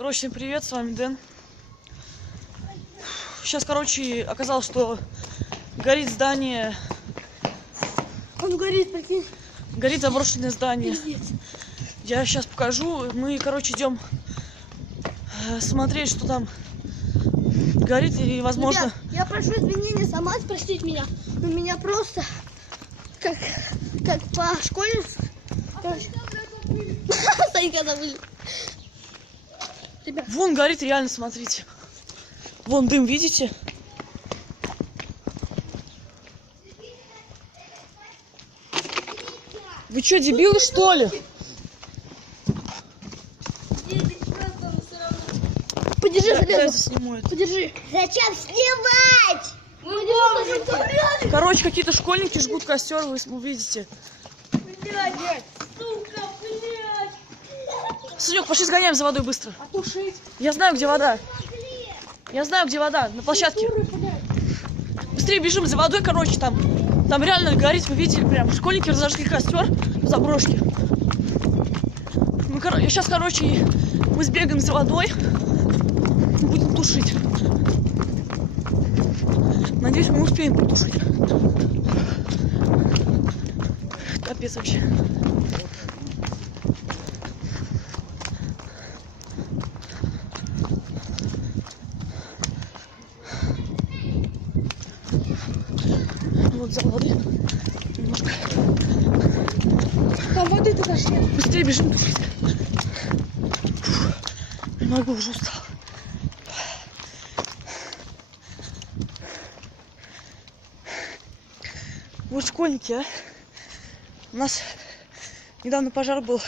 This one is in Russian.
Короче, всем привет, с вами Дэн. Сейчас, короче, оказалось, что горит здание. Он горит, прикинь. Горит заброшенное здание. Пиздец. Я сейчас покажу. Мы, короче, идем смотреть, что там горит, и, возможно... Ребят, я прошу извинения, сама простить меня. Но меня просто как по школе. Санька забыли. Ребят. Вон горит, реально, смотрите. Вон дым, видите? Вы что, дебилы, что ли? Подержи, залезу. Снимают. Подержи. Зачем снимать? Подержи. Короче, какие-то школьники жгут костер, вы увидите. Блядь, сука, блядь. Санек, пошли сгоняем за водой быстро. Отушить. Я знаю, где вода. Я знаю, где вода. На площадке. Быстрее бежим за водой, короче, там реально горит, вы видели, прям школьники разожгли костер в заброшке. Ну, сейчас, короче, мы сбегаем за водой, будем тушить. Надеюсь, мы успеем потушить. Капец вообще. Вот за водой. Немножко. Там воды-то дошли. Быстрее бежим тушить. Не могу, уже устал. Вот школьники, а. У нас недавно пожар был